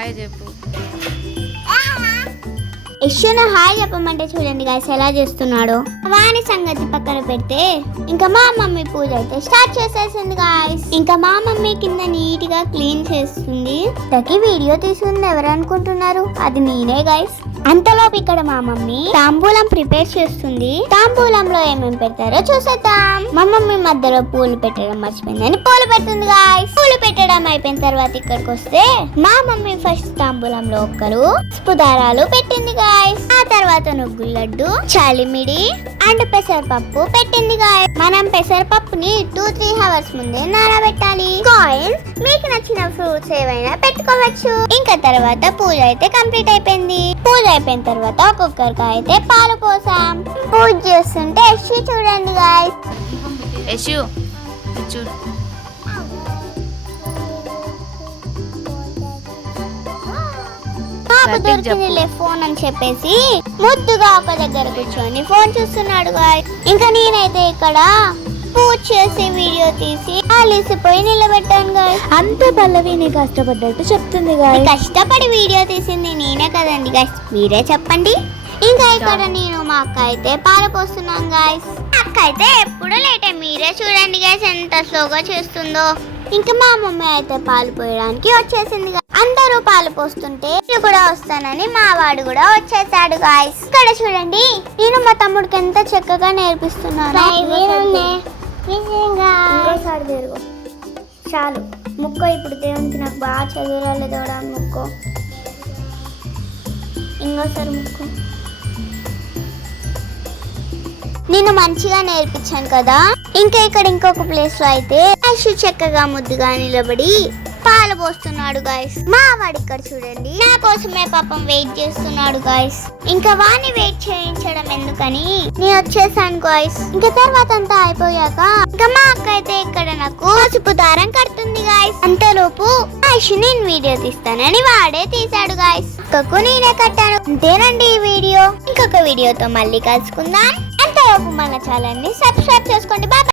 Hi చెప్పు. యశ్వను hi చెప్పమంటే చూడండి గాయస్ ఎలా చేస్తున్నాడో. వాని సంగతి పక్కన పెడితే ఇంకా మా మమ్మీ పూజ అయితే స్టార్ట్ చేసేసింది గాయస్. ఇంకా మా మమ్మీ కింద నీట్ గా క్లీన్ చేస్తుంది. తకి వీడియో తీసుకుంది ఎవరు అనుకుంటున్నారు? అది నేనే గాయస్. అంతలోపు ఇక్కడ మా మమ్మీ తాంబూలం ప్రిపేర్ చేస్తుంది. తాంబూలంలో ఏమేమి పెడతారో చూసేద్దాం. మా మమ్మీ మధ్యలో పూలు పెట్టడం మర్చిపోయిందని పూలు పెడుతుంది గాయస్. పూలు పెట్టడం అయిపోయిన తర్వాత ఇక్కడికి వస్తే మా మమ్మీ ఫస్ట్ తాంబూలంలో ఒక్కరు పసుపు దారాలు పెట్టింది గాయస్. ఆ తర్వాత నువ్వుల లడ్డు, చలిమిడి అండ్ పెసరపప్పు పెట్టింది గాయస్. మనం పెసరపప్పుని 2-3 అవర్స్ ముందే నానబెట్టాలి. కాయిన్స్ మీకు నచ్చిన ఫ్రూట్స్ ఏవైనా పెట్టుకోవచ్చు. ఇంకా తర్వాత పూజ అయితే కంప్లీట్ అయిపోయింది. పూజ అయిపోయిన తర్వాత ఒక్కొక్కరికాయ అయితే పాలు పోసాం. పూజ చేస్తుంటే యశు చూడండి గాయస్. యశు చూడు. నాకు దొరికిందిలే ఫోన్ అని చెప్పేసి ముద్దుగా ఒక దగ్గర కూర్చొని ఫోన్ చూస్తున్నాడు గాయస్. ఇంకా నేనైతే ఇక్కడ పూజ చేసి వీడియో తీసి అలిసిపోయి నిలబెట్టాను గాయస్. అంతే పల్లవి నీ కష్టపడ్డట్టు చెప్తుంది గాయస్. కష్టపడి వీడియో తీసింది నేనే కదండి గాయస్, మీరే చెప్పండి. ఇంకా ఇక్కడ నేను మా అక్క అయితే పాలు పోస్తున్నాను గాయస్. అక్క అయితే ఎప్పుడు లేటే, మీరే చూడండి గాయస్ ఎంత స్లోగా చేస్తుందో. ఇంకా మా మమ్మీ అయితే పాలు పోయడానికి వచ్చేసింది. అందరూ పాలు పోస్తుంటే నేను కూడా వస్తానని మా వాడు కూడా వచ్చేసాడు గాయస్. ఇక్కడ చూడండి నేను మా తమ్ముడికి ఎంత చక్కగా నేర్పిస్తున్నాను. చాలు ముక్కో, ఇప్పుడు దేవునికి నాకు బాగా చదువురాలు దేవుడా ముక్కో. ఇంకోసారి ముక్కో. నేను మంచిగా నేర్పించాను కదా. ఇంకా ఇక్కడ ఇంకొక ప్లేస్ లో అయితే యశు చక్కగా ముద్దుగా నిలబడి పాలు పోస్తున్నాడు గాయస్. మా వాడు ఇక్కడ చూడండి నా కోసమే పాపం వెయిట్ చేస్తున్నాడు గాయస్. ఇంకా వాడిని వెయిట్ చేయించడం ఎందుకని నేను వచ్చేసాను గాయస్. ఇంకా తర్వాత అంతా అయిపోయాక ఇంకా మా అక్క అయితే ఇక్కడ నాకు పసుపు దారం కడుతుంది గాయస్. అంతలోపు యశు నేను వీడియో తీస్తానని వాడే తీసాడు గాయస్. అక్కకు నేనే కట్టాను. అంతేనండి ఈ వీడియో. ఇంకొక వీడియోతో మళ్ళీ కలుసుకుందాం. అంతలోపు మన ఛానల్ ని సబ్స్క్రైబ్ చేసుకోండి. బాయ్.